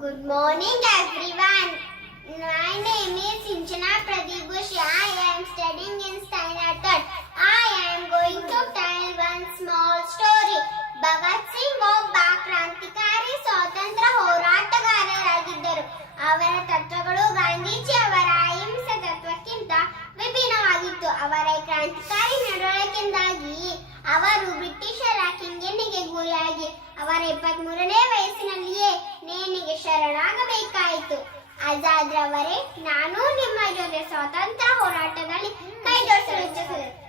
Good morning, everyone. My name is Sinchana Pradeep Bush. I am studying in standard third. I am going to tell one small story. Bhagat Singh ಒಬ್ಬ ಕ್ರಾಂತಿಕಾರಿ ಸ್ವಾತಂತ್ರ್ಯ ಹೋರಾಟಗಾರರಾಗಿದ್ದರು. ಅವರ ತತ್ವಗಳು ಗಾಂಧೀಜಿ ಅವರ ಅಹಿಂಸೆ ತತ್ವಕ್ಕಿಂತ ವಿಭಿನ್ನವಾಗಿತ್ತು. ಅವರ ಕ್ರಾಂತಿಕಾರಿ ನಡವಳಿಕೆಯಿಂದಾಗಿ ಅವರು ಬ್ರಿಟಿಷರ ಕೆಂಗಣ್ಣಿಗೆ ಗುರಿಯಾಗಿ ಅವರ 23ನೇ ವಯಸ್ಸಿನಲ್ಲಿಯೇ ನೇಣಿಗೆ ಶರಣಾಗಬೇಕಾಯಿತು. ಆಜಾದ್ ರವರೇ, ನಾನು ನಿಮ್ಮ ಜೊತೆ ಸ್ವಾತಂತ್ರ್ಯ ಹೋರಾಟದಲ್ಲಿ ಕೈ ಜೋಡಿಸಲು ಇಚ್ಛಿಸುತ್ತೇನೆ.